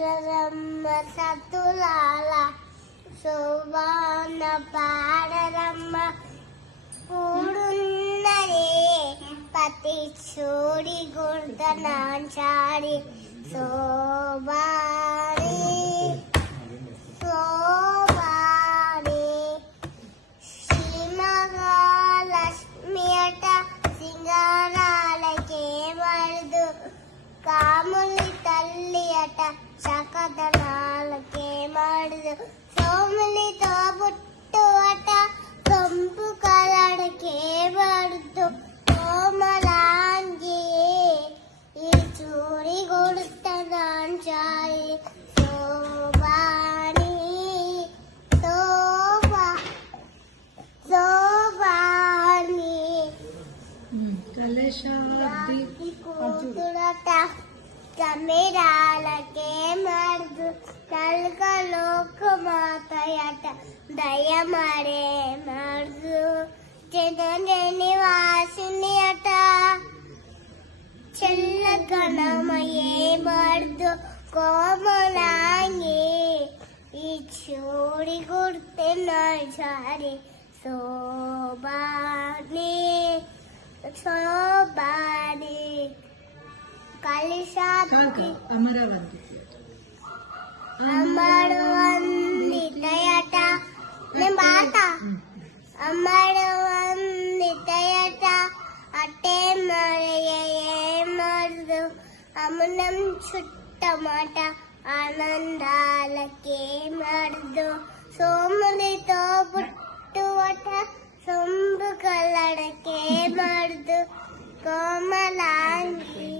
రమ్మ సతులాల శోభాన పాడరమ్మ కూడున్నరే పతి చూడి గుర్తనాచారి శోభాని శోభాని శ్రీమహాలక్ష్మి అట సింగారాలకే మరుదు కాములి తల్లి అట చకదనాలకే మరుదు సోములితో బుట్టు అట సొంపు కలడకే మరుదు కోమలాంగి ఈ చూడి గుర్తనాచారి శోభాని శోభాని కూతురట కమిరాలకే మరుదు కల్క లోక మాతయట దయమరే మరుదు జగని వాసిని అట చెల్ల గణమయే మరుదు కోమలాంగి ఈ చూడి గుర్తెనాచారి శోభాని శోభాని కలిశాతి అమరవందితయట అమరవందితయట అట్టే మరయే మరుదు అమునం చుట్టమాట ఆనందాలకే మరుదు సోములితో పుట్టువట సొంబు కలడకే మరుదు కోమలాంగి